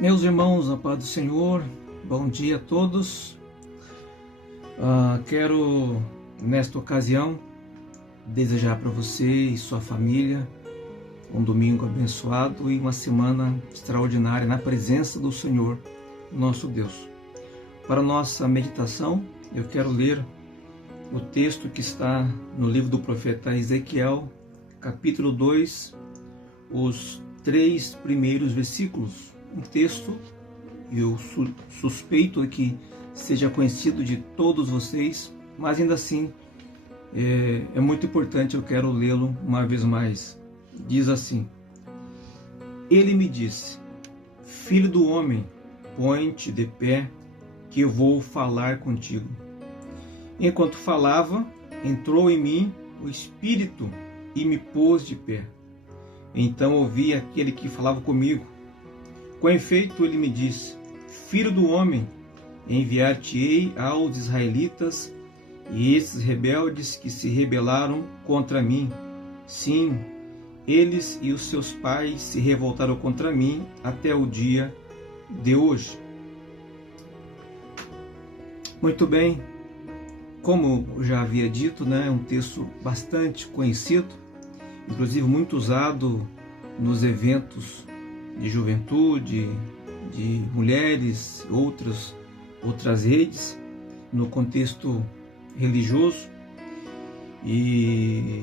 Meus irmãos, a paz do Senhor, bom dia a todos. Quero, nesta ocasião, desejar para você e sua família um domingo abençoado e uma semana extraordinária na presença do Senhor, nosso Deus. Para nossa meditação, eu quero ler o texto que está no livro do profeta Ezequiel, capítulo 2, os 3 primeiros versículos. Um texto, eu suspeito que seja conhecido de todos vocês, mas ainda assim é muito importante, eu quero lê-lo uma vez mais. Diz assim: Ele me disse, filho do homem, põe-te de pé, que eu vou falar contigo. Enquanto falava, entrou em mim o Espírito e me pôs de pé. Então ouvi aquele que falava comigo. Com efeito, ele me disse, filho do homem, enviar-te-ei aos israelitas e esses rebeldes que se rebelaram contra mim. Sim, eles e os seus pais se revoltaram contra mim até o dia de hoje. Muito bem, como eu já havia dito, é um texto bastante conhecido, inclusive muito usado nos eventos de juventude, de mulheres, outras redes, no contexto religioso. E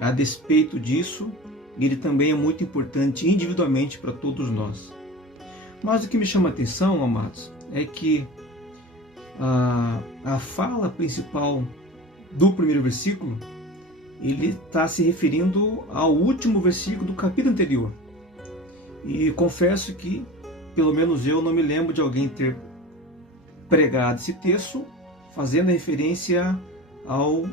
a despeito disso, ele também é muito importante individualmente para todos nós. Mas o que me chama a atenção, amados, é que a fala principal do primeiro versículo, ele está se referindo ao último versículo do capítulo anterior. E confesso que, pelo menos eu, não me lembro de alguém ter pregado esse texto fazendo referência ao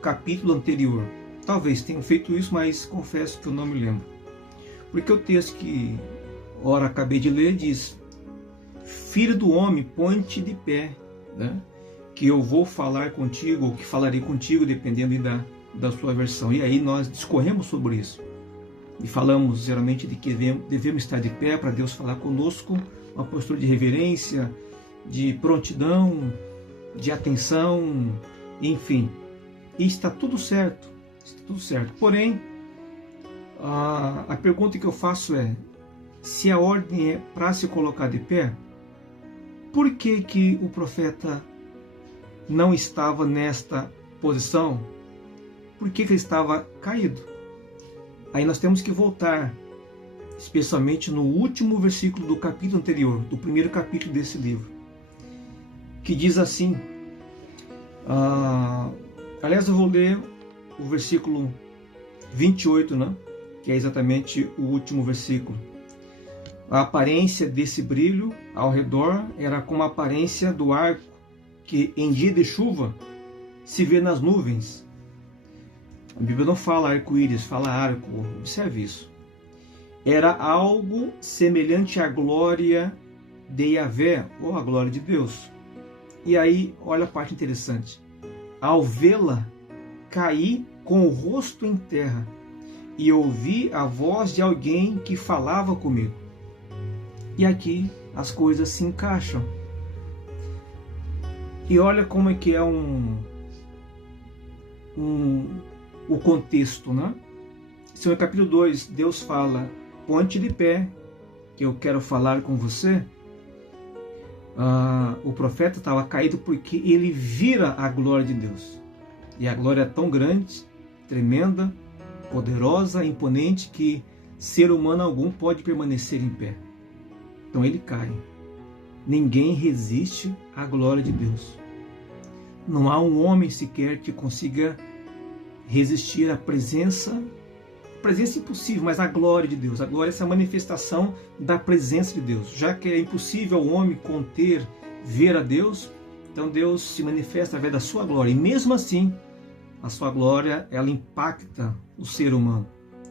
capítulo anterior. Talvez tenham feito isso, mas confesso que eu não me lembro. Porque o texto que ora acabei de ler diz: Filho do homem, põe-te de pé, que eu vou falar contigo, ou que falarei contigo, dependendo da sua versão. E aí nós discorremos sobre isso. E falamos geralmente de que devemos estar de pé para Deus falar conosco, uma postura de reverência, de prontidão, de atenção, enfim. E está tudo certo, Porém, a pergunta que eu faço é, se a ordem é para se colocar de pé, por que o profeta não estava nesta posição? Por que ele estava caído? Aí nós temos que voltar, especialmente no último versículo do capítulo anterior, do primeiro capítulo desse livro, que diz assim, aliás eu vou ler o versículo 28, que é exatamente o último versículo. A aparência desse brilho ao redor era como a aparência do arco que em dia de chuva se vê nas nuvens. A Bíblia não fala arco-íris, fala arco, observe isso. Era algo semelhante à glória de Yahvé, ou à glória de Deus. E aí, olha a parte interessante. Ao vê-la, caí com o rosto em terra e ouvi a voz de alguém que falava comigo. E aqui as coisas se encaixam. E olha como é que é o contexto, Se no capítulo 2 Deus fala, põe-te de pé, que eu quero falar com você, o profeta estava caído porque ele vira a glória de Deus. E a glória é tão grande, tremenda, poderosa, imponente, que ser humano algum pode permanecer em pé. Então ele cai. Ninguém resiste à glória de Deus. Não há um homem sequer que consiga resistir à presença impossível, mas à glória de Deus. A glória é essa manifestação da presença de Deus. Já que é impossível ao homem conter, ver a Deus, então Deus se manifesta através da sua glória. E mesmo assim, a sua glória, ela impacta o ser humano.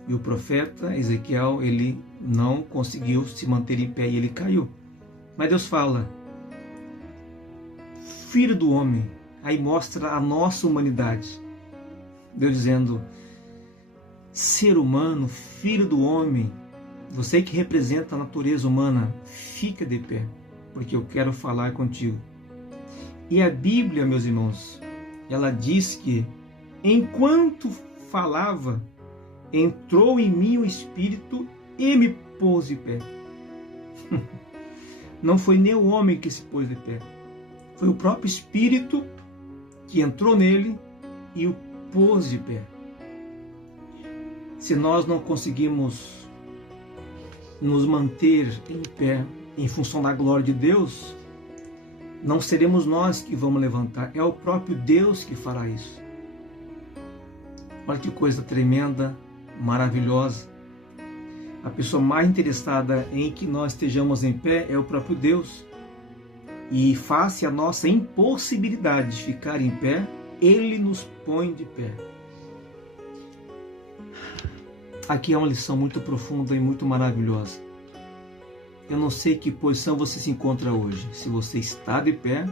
E o profeta Ezequiel, ele não conseguiu se manter em pé e ele caiu. Mas Deus fala, filho do homem, aí mostra a nossa humanidade. Deus dizendo, ser humano, filho do homem, Você que representa a natureza humana, fica de pé, porque eu quero falar contigo. E a Bíblia, meus irmãos, ela diz que enquanto falava, entrou em mim o Espírito e me pôs de pé. Não foi nem o homem que se pôs de pé, foi o próprio Espírito que entrou nele e o pôs de pé. Se nós não conseguimos nos manter em pé em função da glória de Deus, não seremos nós que vamos levantar, é o próprio Deus que fará isso. Olha que coisa tremenda, maravilhosa. A pessoa mais interessada em que nós estejamos em pé é o próprio Deus. E face à nossa impossibilidade de ficar em pé, Ele nos põe de pé. Aqui é uma lição muito profunda e muito maravilhosa. Eu não sei que posição você se encontra hoje, se você está de pé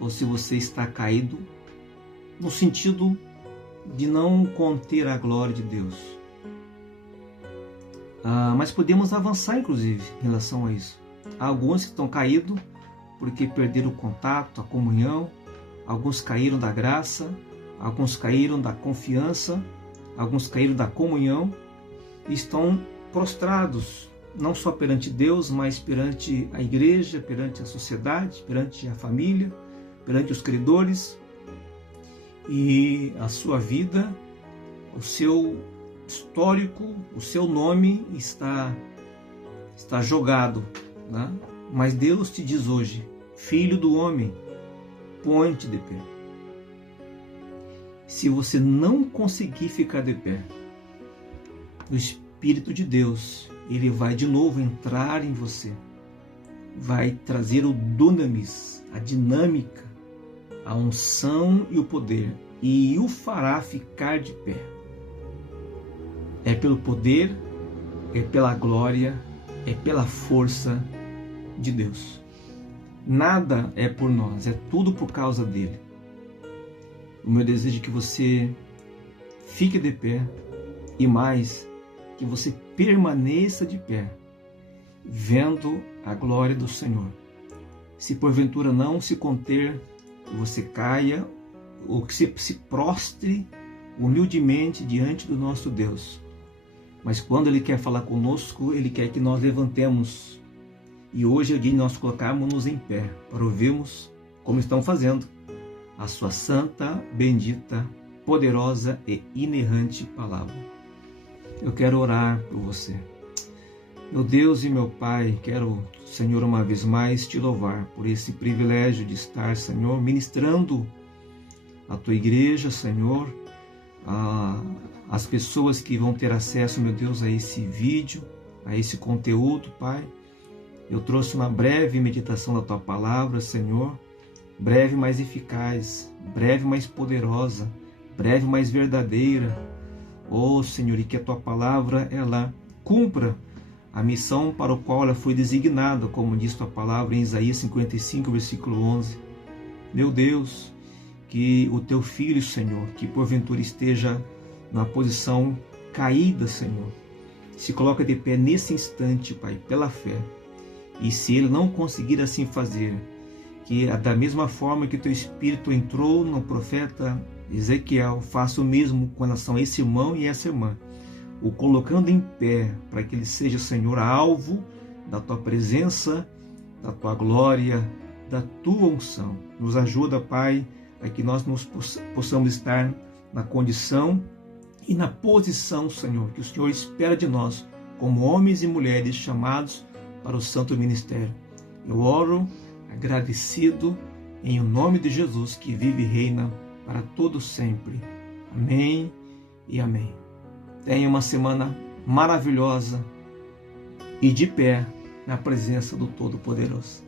ou se você está caído, no sentido de não conter a glória de Deus. Mas podemos avançar, inclusive, em relação a isso. Há alguns que estão caídos porque perderam o contato, a comunhão. Alguns caíram da graça, alguns caíram da confiança, alguns caíram da comunhão e estão prostrados, não só perante Deus, mas perante a igreja, perante a sociedade, perante a família, perante os credores. E a sua vida, o seu histórico, o seu nome está jogado, né? Mas Deus te diz hoje: filho do homem, põe-te de pé. Se você não conseguir ficar de pé, o Espírito de Deus, ele vai de novo entrar em você, vai trazer o dunamis, a dinâmica, a unção e o poder, e o fará ficar de pé. É pelo poder, é pela glória, é pela força de Deus. Nada é por nós, é tudo por causa dele. O meu desejo é que você fique de pé e mais, que você permaneça de pé, vendo a glória do Senhor. Se porventura não se conter, você caia ou que se prostre humildemente diante do nosso Deus. Mas quando Ele quer falar conosco, Ele quer que nós levantemos. E hoje é o dia de nós colocarmos-nos em pé para ouvirmos, como estão fazendo, a sua santa, bendita, poderosa e inerrante palavra. Eu quero orar por você. Meu Deus e meu Pai, quero, Senhor, uma vez mais te louvar por esse privilégio de estar, Senhor, ministrando a tua igreja, Senhor, as pessoas que vão ter acesso, meu Deus, a esse vídeo, a esse conteúdo, Pai. Eu trouxe uma breve meditação da tua palavra, Senhor, breve, mais eficaz, breve, mais poderosa, breve, mais verdadeira. Oh, Senhor, e que a tua palavra, ela cumpra a missão para a qual ela foi designada, como diz tua palavra em Isaías 55, versículo 11. Meu Deus, que o teu filho, Senhor, que porventura esteja na posição caída, Senhor, se coloca de pé nesse instante, Pai, pela fé. E se ele não conseguir assim fazer, que da mesma forma que teu Espírito entrou no profeta Ezequiel, faça o mesmo com relação a esse irmão e essa irmã, o colocando em pé, para que ele seja, Senhor, alvo da tua presença, da tua glória, da tua unção. Nos ajuda, Pai, a que nós possamos estar na condição e na posição, Senhor, que o Senhor espera de nós, como homens e mulheres chamados para o santo ministério. Eu oro agradecido em o nome de Jesus, que vive e reina para todo sempre. Amém e amém. Tenha uma semana maravilhosa e de pé na presença do Todo-Poderoso.